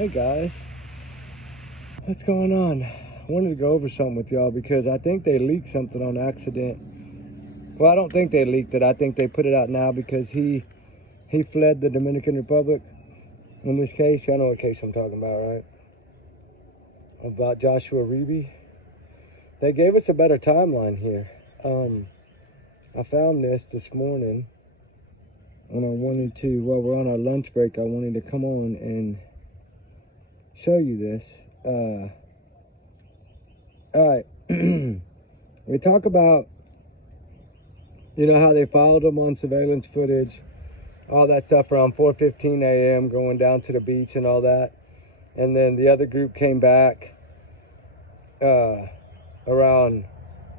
Hey guys, what's going on? I wanted to go over something with y'all because I think they leaked something on accident. Well, I don't think they leaked it. I think they put it out now because he fled the Dominican Republic. In this case, y'all know what case I'm talking about, right? About Joshua Reeby. They gave us a better timeline here. I found this morning, and I wanted to, while we're on our lunch break, I wanted to come on and show you this. Alright, we talk about, how they followed him on surveillance footage, all that stuff around 4:15 a.m. going down to the beach and all that. And then the other group came back around,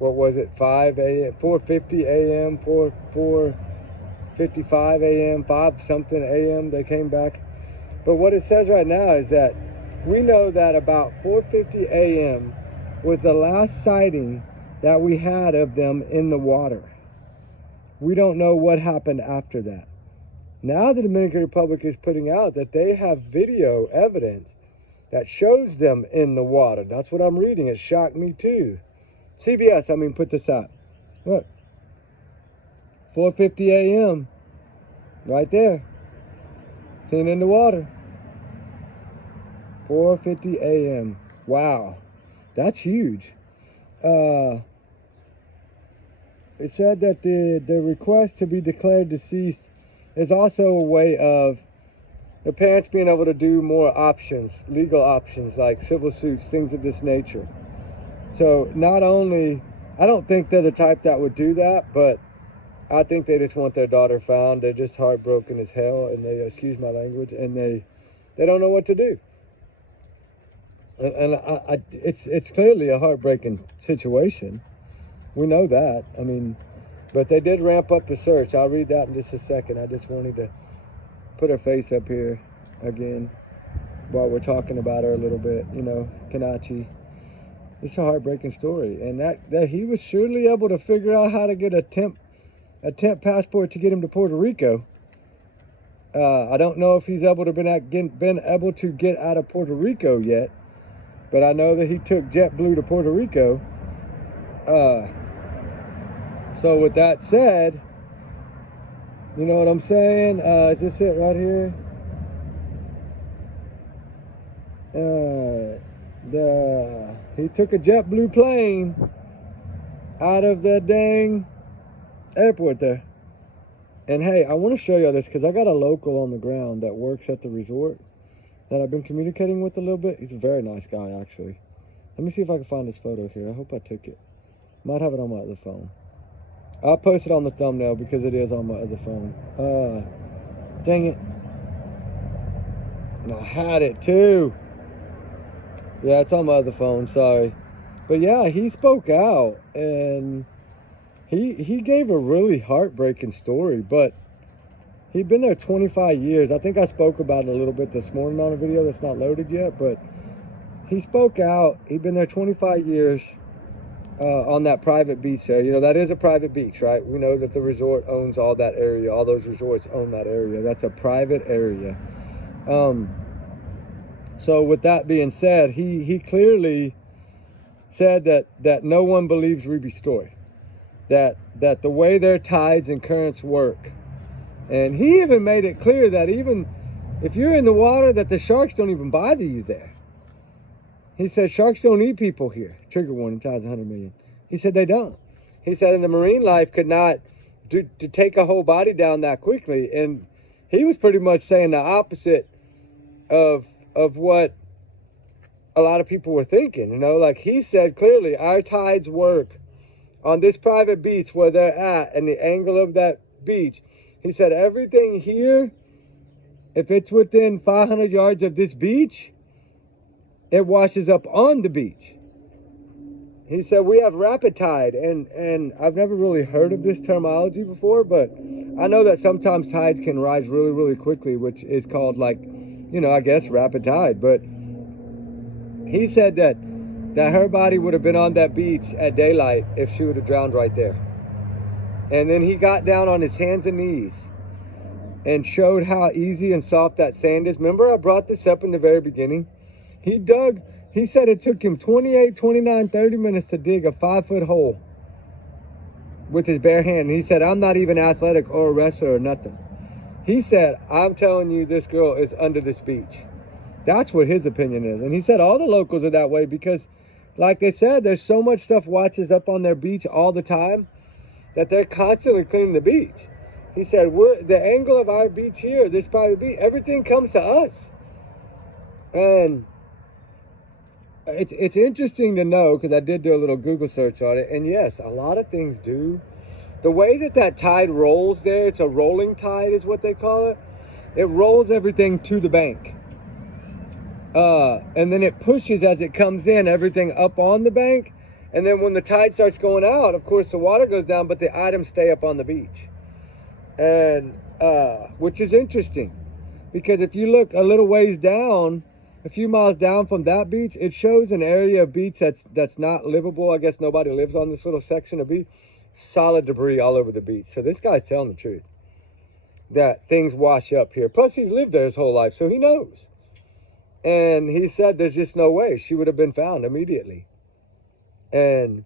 5 a.m., 4:50 a.m., 4:55 a.m., 5 something a.m. they came back. But what it says right now is that we know that about 4:50 a.m. was the last sighting that we had of them in the water. We don't know what happened after that. Now the Dominican Republic is putting out that they have video evidence that shows them in the water. That's what I'm reading. It shocked me too. CBS, put this out. Look. 4:50 a.m. Right there. Seen in the water. 4:50 a.m. Wow. That's huge. It said that the request to be declared deceased is also a way of the parents being able to do more options, legal options like civil suits, things of this nature. So not only, I don't think they're the type that would do that, but I think they just want their daughter found. They're just heartbroken as hell, and they, excuse my language, and they don't know what to do. And it's clearly a heartbreaking situation. We know that. But they did ramp up the search. I'll read that in just a second. I just wanted to put her face up here again while we're talking about her a little bit. Kanachi. It's a heartbreaking story. And that he was surely able to figure out how to get a temp passport to get him to Puerto Rico. I don't know if he's been able to get out of Puerto Rico yet. But I know that he took JetBlue to Puerto Rico. So with that said, you know what I'm saying? Is this it right here? He took a JetBlue plane out of the dang airport there. And hey, I want to show you this because I got a local on the ground that works at the resort that I've been communicating with a little bit. He's a very nice guy, actually. Let me see if I can find his photo here. I hope I took it. Might have it on my other phone. I'll post it on the thumbnail because it is on my other phone. Dang it. And I had it too. Yeah, it's on my other phone, sorry. But yeah, he spoke out and he gave a really heartbreaking story, but he'd been there 25 years. I think I spoke about it a little bit this morning on a video that's not loaded yet, but he spoke out. He'd been there 25 years on that private beach there. That is a private beach, right? We know that the resort owns all that area. All those resorts own that area. That's a private area. So with that being said, he clearly said that no one believes Reeby's story. That the way their tides and currents work. And he even made it clear that even if you're in the water, that the sharks don't even bother you there. He said sharks don't eat people here. Trigger warning, tides 100 million. He said they don't. He said, and the marine life could not to take a whole body down that quickly. And he was pretty much saying the opposite of what a lot of people were thinking. Like he said clearly, our tides work on this private beach where they're at and the angle of that beach. He said everything here, if it's within 500 yards of this beach, it washes up on the beach. He said we have rapid tide, and I've never really heard of this terminology before, but I know that sometimes tides can rise really, really quickly, which is called I guess rapid tide. But he said that her body would have been on that beach at daylight if she would have drowned right there. And then he got down on his hands and knees and showed how easy and soft that sand is. Remember I brought this up in the very beginning? He said it took him 28, 29, 30 minutes to dig a 5-foot hole with his bare hand. And he said, I'm not even athletic or a wrestler or nothing. He said, I'm telling you, this girl is under this beach. That's what his opinion is. And he said all the locals are that way because, like they said, there's so much stuff washes up on their beach all the time that they're constantly cleaning the beach. He said, the angle of our beach here, this private beach, everything comes to us. And it's interesting to know, because I did do a little Google search on it, and yes, a lot of things do. The way that tide rolls there, it's a rolling tide is what they call it. It rolls everything to the bank. And then it pushes as it comes in, everything up on the bank. And then when the tide starts going out, of course the water goes down, but the items stay up on the beach. And which is interesting, because if you look a little ways down, a few miles down from that beach, it shows an area of beach that's not livable. I guess nobody lives on this little section of beach. Solid debris all over the beach. So this guy's telling the truth, that things wash up here. Plus he's lived there his whole life, so he knows. And he said there's just no way she would have been found immediately. And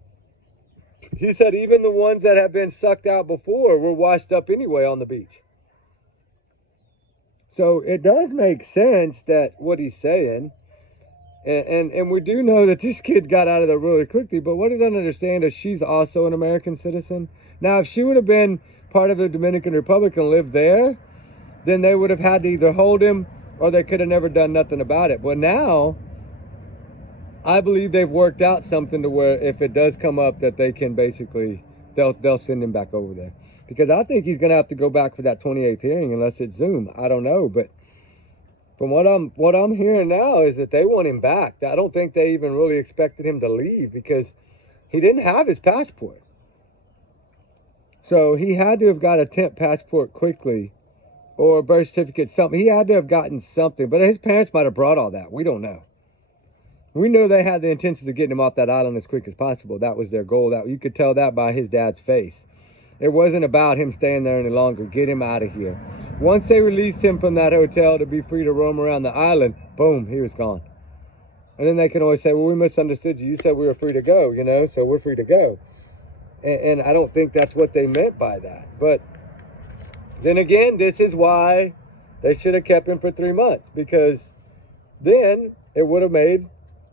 he said even the ones that have been sucked out before were washed up anyway on the beach. So it does make sense that what he's saying. And we do know that this kid got out of there really quickly. But what he doesn't understand is she's also an American citizen. Now, if she would have been part of the Dominican Republic and lived there, then they would have had to either hold him or they could have never done nothing about it. But now, I believe they've worked out something to where if it does come up that they can basically, they'll send him back over there. Because I think he's going to have to go back for that 28th hearing unless it's Zoom. I don't know, but from what I'm hearing now is that they want him back. I don't think they even really expected him to leave because he didn't have his passport. So he had to have got a temp passport quickly or a birth certificate, something. He had to have gotten something, but his parents might have brought all that. We don't know. We know they had the intentions of getting him off that island as quick as possible. That was their goal. That you could tell that by his dad's face. It wasn't about him staying there any longer. Get him out of here. Once they released him from that hotel to be free to roam around the island, boom, he was gone. And then they can always say, well, we misunderstood you. You said we were free to go, you know, so we're free to go. And I don't think that's what they meant by that. But then again, this is why they should have kept him for 3 months. Because then it would have made,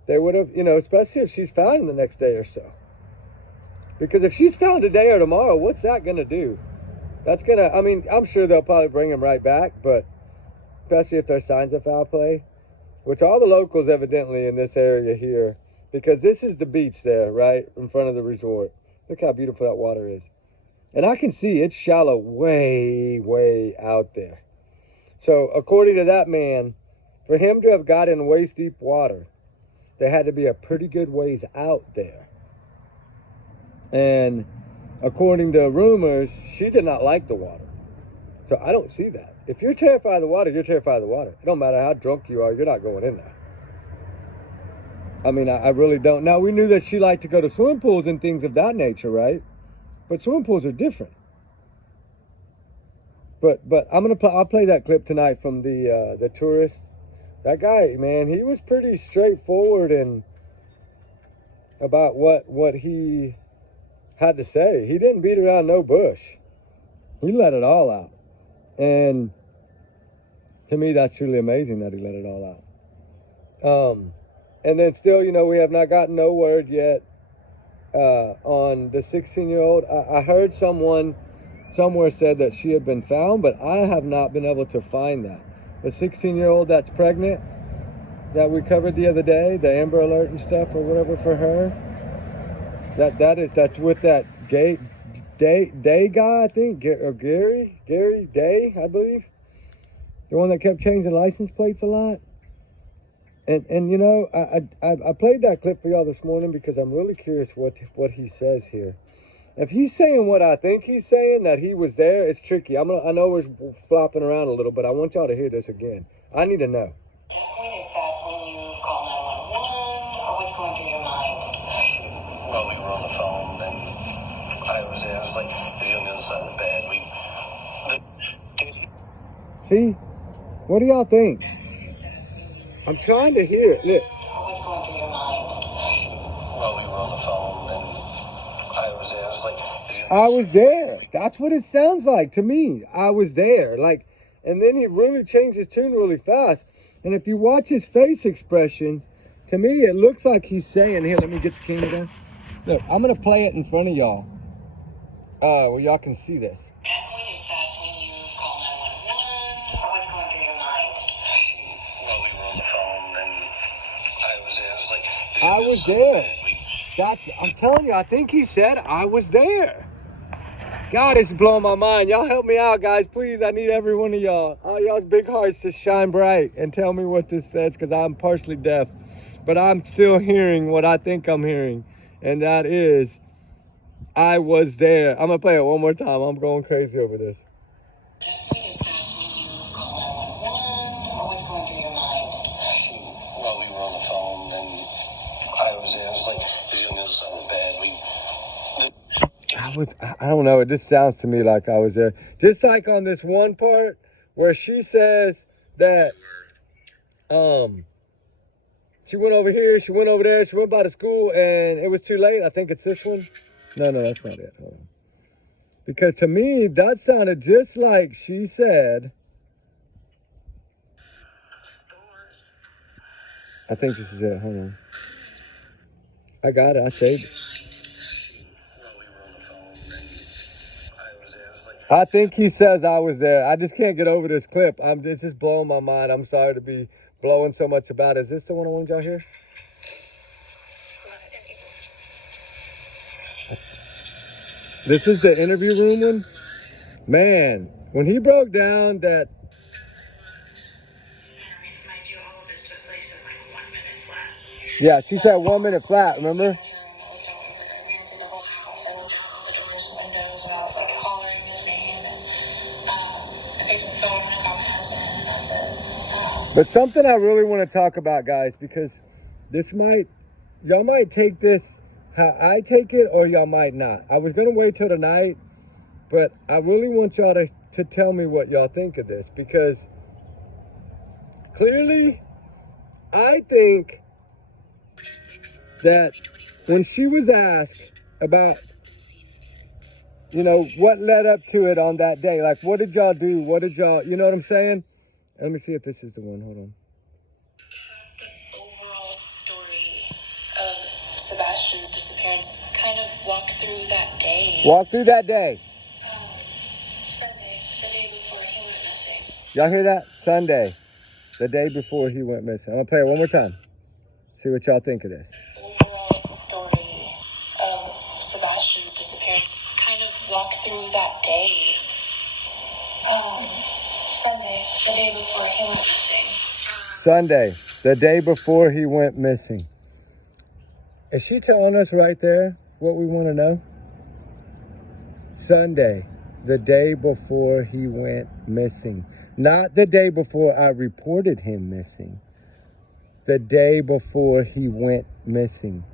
they would have, you know, especially if she's found in the next day or so. Because if she's found today or tomorrow, what's that going to do? That's going to, I mean, I'm sure they'll probably bring him right back, but especially if there's signs of foul play, which all the locals evidently in this area here, because this is the beach there, right, in front of the resort. Look how beautiful that water is. And I can see it's shallow way, way out there. So according to that man, for him to have got in waist deep water, there had to be a pretty good ways out there. And according to rumors, she did not like the water. So I don't see that. If you're terrified of the water, you're terrified of the water. It don't matter how drunk you are, you're not going in there. I mean, I really don't. Now, we knew that she liked to go to swimming pools and things of that nature, right? But swimming pools are different. But I'll play that clip tonight from the tourist. That guy, man, he was pretty straightforward and about what he had to say. He didn't beat around no bush. He let it all out. And to me, that's truly amazing that he let it all out. And then still, you know, we have not gotten no word yet on the 16-year-old. I heard someone somewhere said that she had been found, but I have not been able to find that. The 16-year-old that's pregnant that we covered the other day, the Amber Alert and stuff or whatever for her, that's with that Day guy, I think, or Gary Day, I believe, the one that kept changing license plates a lot. And you know, I played that clip for y'all this morning because I'm really curious what he says here. If he's saying what I think he's saying, that he was there, it's tricky. I know we're flopping around a little, but I want y'all to hear this again. I need to know. The point is that when you call 911, or what's going through your mind? Well, we were on the phone, and I was like, is he on the other side of the bed? See? What do y'all think? I'm trying to hear it. Look. What's going through your mind? Well, we were on the phone and I was there. I was like, I was there. That's what it sounds like to me. I was there. Like, and then he really changed his tune really fast. And if you watch his face expression, to me, it looks like he's saying, here, let me get the camera down. Look, I'm going to play it in front of y'all. Where y'all can see this. at point is that when you call 911 or what's going through your mind? Well, we were on the phone and I was there. I was like, I was there. I'm telling you, I think he said I was there. God, it's blowing my mind. Y'all help me out, guys. Please, I need every one of y'all. All y'all's big hearts to shine bright and tell me what this says, because I'm partially deaf. But I'm still hearing what I think I'm hearing. And that is, I was there. I'm going to play it one more time. I'm going crazy over this. At point is that when you call 911 or what's going through your mind? Well, we were on the phone and I was there. I was like, he's on the other side of the bed. I don't know, it just sounds to me like I was there. Just like on this one part where she says that she went over here, she went over there, she went by the school and it was too late. I think it's this one. No, that's not it. Hold on. Because to me, that sounded just like she said. I think this is it. Hold on. I got it. I saved it. I think he says I was there. I just can't get over this clip. It's just blowing my mind. I'm sorry to be blowing so much about it. Is this the one I wanted y'all to hear? This is the interview room one? Man, when he broke down that... Mind you, all of this took place in like 1 minute flat. Yeah, she said 1 minute flat, remember? But something I really want to talk about, guys, because y'all might take this how I take it, or y'all might not. I was going to wait till tonight, but I really want y'all to tell me what y'all think of this, because clearly, I think that when she was asked about, what led up to it on that day, like, what did y'all do? What did y'all, you know what I'm saying? Let me see if this is the one. Hold on. The overall story of Sebastian's disappearance, kind of walk through that day. Walk through that day. Sunday, the day before he went missing. Y'all hear that? Sunday, the day before he went missing. I'm going to play it one more time. See what y'all think of this. The overall story of Sebastian's disappearance, kind of walk through that day. Sunday, the day before he went missing. Sunday, the day before he went missing. Is she telling us right there what we want to know? Sunday, the day before he went missing. Not the day before I reported him missing. The day before he went missing.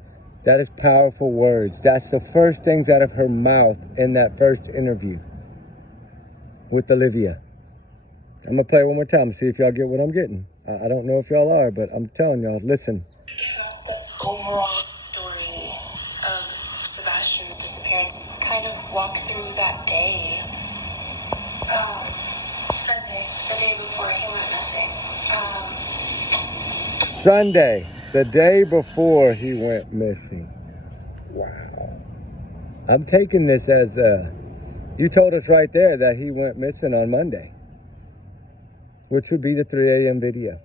That is powerful words. That's the first things out of her mouth in that first interview with Olivia. I'm going to play it one more time and see if y'all get what I'm getting. I don't know if y'all are, but I'm telling y'all, listen. The overall story of Sebastian's disappearance, kind of walk through that day. Sunday, the day before he went missing. Sunday, the day before he went missing. Wow. I'm taking this as, you told us right there that he went missing on Monday, which would be the 3 a.m. video.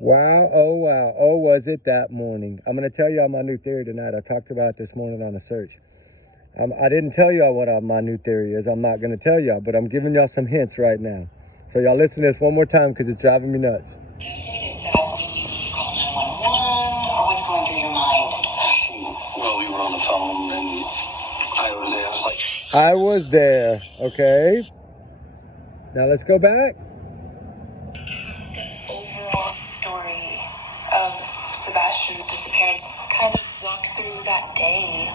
Wow, oh, was it that morning. I'm going to tell y'all my new theory tonight. I talked about it this morning on a search. I didn't tell y'all what my new theory is. I'm not going to tell y'all, but I'm giving y'all some hints right now. So y'all listen to this one more time because it's driving me nuts. Is that when you call 911 or what's going through your mind? Well, we were on the phone and I was there. I was like... I was there, okay? Now let's go back. The overall story of Sebastian's disappearance, kind of walk through that day.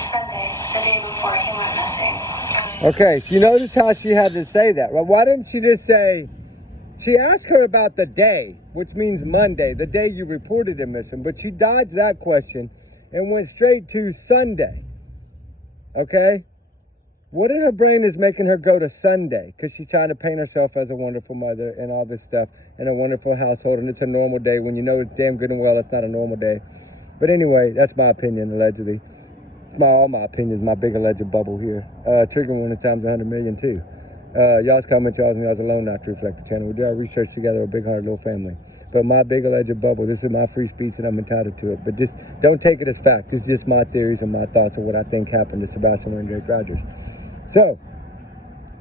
Sunday, the day before he went missing. Okay, so you notice how she had to say that. Well, why didn't she just say, she asked her about the day, which means Monday, the day you reported him missing, but she dodged that question and went straight to Sunday. Okay? What in her brain is making her go to Sunday? Because she's trying to paint herself as a wonderful mother and all this stuff, and a wonderful household, and it's a normal day when you know it's damn good and well it's not a normal day. But anyway, that's my opinion, allegedly. All my opinions, my big alleged bubble here. Trigger warning times 100 million too. Y'all's comment, y'all's and y'all's alone not to reflect the channel. We do our research together, a big hard little family. But my big alleged bubble, this is my free speech and I'm entitled to it. But just don't take it as fact. It's just my theories and my thoughts of what I think happened to Sebastian and Drake Rogers. So,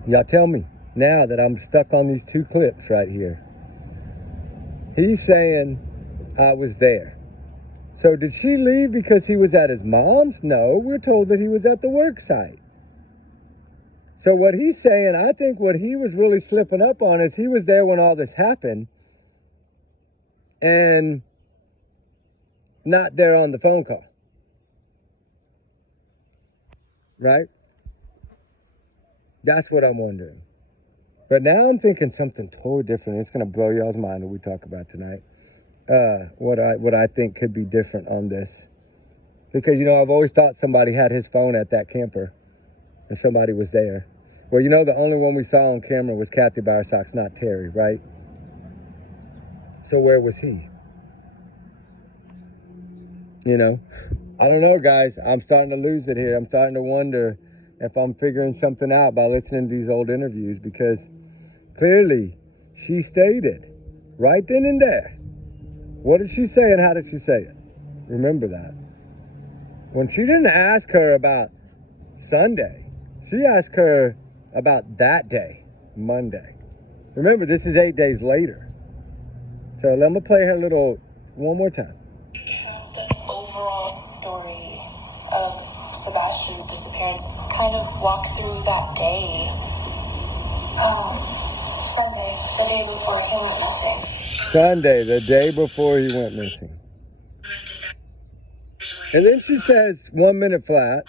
y'all tell me, now that I'm stuck on these two clips right here. He's saying, I was there. So did she leave because he was at his mom's? No, we're told that he was at the work site. So what he's saying, I think what he was really slipping up on is he was there when all this happened and not there on the phone call. Right? That's what I'm wondering. But now I'm thinking something totally different. It's going to blow y'all's mind what we talk about tonight. What I think could be different on this. Because, you know, I've always thought somebody had his phone at that camper and somebody was there. Well, you know, the only one we saw on camera was Kathy Bowersox, not Terry, right? So where was he? You know, I don't know, guys. I'm starting to lose it here. I'm starting to wonder if I'm figuring something out by listening to these old interviews, because clearly she stated right then and there. What did she say and how did she say it? Remember that. When she didn't ask her about Sunday, she asked her about that day, Monday. Remember, this is 8 days later. So let me play her little one more time. The overall story of Sebastian's disappearance, kind of walk through that day. Sunday, the day before he went missing. Sunday, the day before he went missing. And then she says 1 minute flat.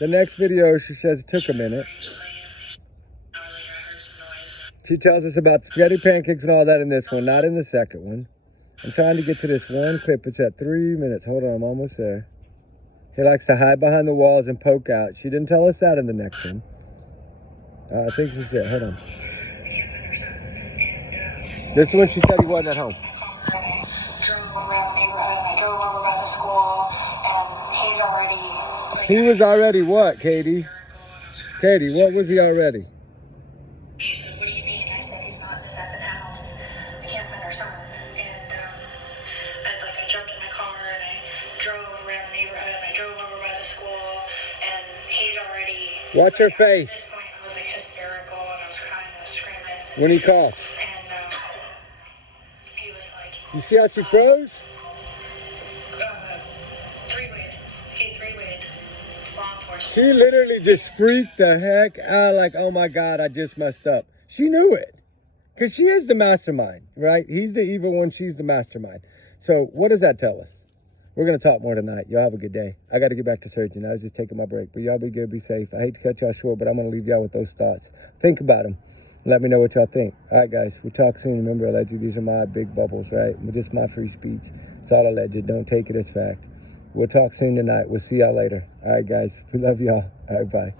The next video, she says it took a minute. She tells us about spaghetti pancakes and all that in this one, not in the second one. I'm trying to get to this one clip. It's at 3 minutes. Hold on, I'm almost there. He likes to hide behind the walls and poke out. She didn't tell us that in the next one. I think this is it. Hold on. This one, she said he wasn't at home. Drove around the neighborhood, and I drove over by the school, and he's already... He was already what, Katie? Katie, what was he already? He said, what do you mean? I said, he's not in this at the house. I can't find our son. And I jumped in my car, and I drove around the neighborhood, and I drove over by the school, and he's already... Watch her face. At this point, I was hysterical, and I was crying, and I was screaming. When he coughed. He was like... You see how she froze? Three-wayed. He three-wayed. Law enforcement. She literally just freaked the heck out, like, oh my God, I just messed up. She knew it. Because she is the mastermind, right? He's the evil one, she's the mastermind. So what does that tell us? We're going to talk more tonight. Y'all have a good day. I got to get back to surgeon. I was just taking my break. But y'all be good, be safe. I hate to cut y'all short, but I'm going to leave y'all with those thoughts. Think about them. Let me know what y'all think. All right, guys. We'll talk soon. Remember, allegedly, these are my big bubbles, right? Just my free speech. It's all alleged. Don't take it as fact. We'll talk soon tonight. We'll see y'all later. All right, guys. We love y'all. All right, bye.